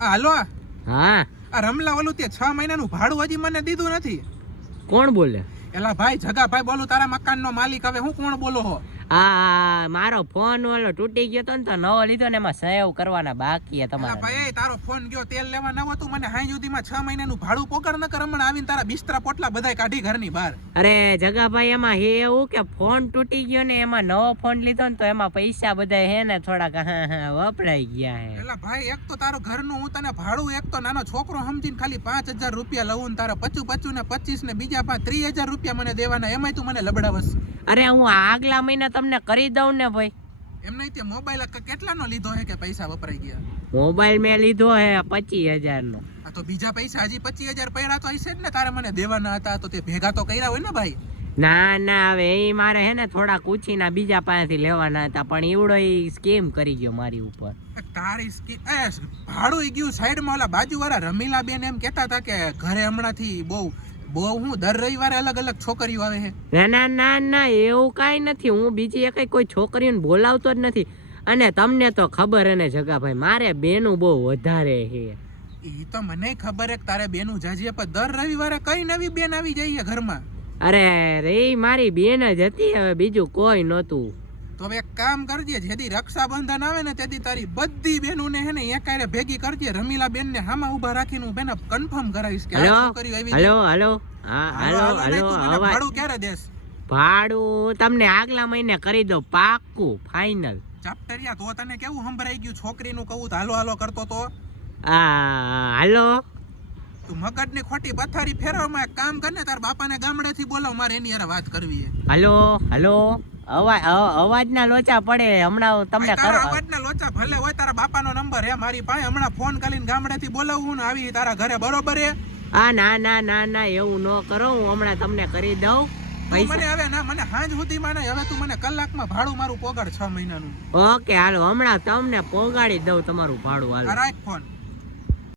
હાલો હા? આ રમલા ઓલું તે છ મહિનાનું ભાડું હજી મને દીધું નથી. કોણ બોલે? એલા ભાઈ જગાભાઈ બોલું તારા મકાનનો માલિક હવે હું કોણ બોલો હો? આ મારો ફોન ઓલો તૂટી ગયો તો ને તો નવો લીધો ને એમાં સેવ કરવાના બાકી તમારા ભાઈ તારો ફોન ગયો તેલ લેવા નવો હતું મને હાઈ સુધીમાં છ મહિનાનું ભાડું પોકર ન કર હમણાં આવીને તારા બિસ્તરા પોટલા બધાય કાઢી ઘરની બહાર. અરે જગાભાઈ એમાં હે એવું કે ફોન તૂટી ગયો ને એમાં નવો ફોન લીધો ને તો એમાં પૈસા બધા હે ને થોડાક હા હા વપરાઈ ગયા હે. એટલે ભાઈ એક તો તારું ઘરનું હું તને ભાડું એક તો નાનો છોકરો સમજીને ખાલી પાંચ હજાર રૂપિયા લઉં ને તારા પચું પચું ને પચીસ ને બીજા પાંચ ત્રીસ હજાર રૂપિયા મને દેવાના એમાંય તું મને લબડાવસ અરે હું આગલા મહિને તમને કરી દઉં ને ભાઈ. એમ નહીં તે મોબાઈલ કેટલાનો લીધો હે કે પૈસા વપરાઈ ગયા? મોબાઈલ મેં લીધો હે પચીસ હજાર નો આ તો બીજા પૈસા હજી પચીસ હજાર પડ્યા તો હશે જ ને તારે મને દેવાના હતા તો તે ભેગા તો કર્યા હોય ને ભાઈ? ના ના હવે એ મારે હે ને થોડાક ઉછીના બીજા પાસેથી લેવાના હતા પણ એવડો એ સ્કેમ કરી ગયો મારી ઉપર. તારી સ્કી એ ભાડું ગયું સાઈડમાં ઓલા બાજુવાળા રમીલા બેન એમ કહેતા હતા કે ઘરે હમણાંથી બહુ બહુ હું દર રવિવારે અલગ અલગ છોકરીઓ આવે છે. ના ના ના ના એવું કાંઈ નથી. હું બીજી એકેય કોઈ છોકરીઓને બોલાવતો જ નથી. અને તમને તો ખબર હે ને જગાભાઈ મારે બેનું બહુ વધારે છે. ઈ તો મને ખબર કે તારે બેનું જાજીએ પણ દર રવિવારે કઈ નવી બેન આવી જઈએ ઘરમાં. અરે રે મારી બેન જ હતી હવે બીજું કોઈ નહોતું. તો હવે એક કામ કરજે જેથી રક્ષાબંધન આવે ને તેથી તારી બધી બહેનોને હે ને એકારે ભેગી કરજે. રમીલા બેન ને હામાં ઊભા રાખીને હું બેન કન્ફર્મ કરાવીશ કે હેલો? હેલો હા હેલો હલો ભાડું ક્યારે દેશ? ભાડું તમને આગલા મહિને કરી દો પાક્કું ફાઇનલ ચાપ્ટરિયા તો તને કેવું સંભળાઈ ગયું? છોકરીનું કહું તો હાલો હાલો કરતો તો. આ હાલો? તું મગજની ખોટી પથારી ફેરવમાં એક કામ કર ને તાર બાપાને ગામડેથી બોલાવ મારે એની હારે વાત કરવી છે. હાલો હલો? અવાજના લોચા પડે હમણાં તમને અવાજના લોચા ભલે હોય તારા બાપાનો નંબર હે મારી પાસે હમણાં ફોન કરીને ગામડેથી બોલાવું ને આવી તારા ઘરે બરોબર હે? આ ના ના ના ના એવું ન કરો હું હમણાં તમને કરી દઉં. મને હવે ના મને હાંજ સુધીમાં નહીં હવે તું મને કલાકમાં ભાડું મારું પોગાડ છ મહિનાનું. ઓકે હાલો હમણાં તમને પોગાડી દઉં તમારું ભાડું હાલો. રાખ ફોન.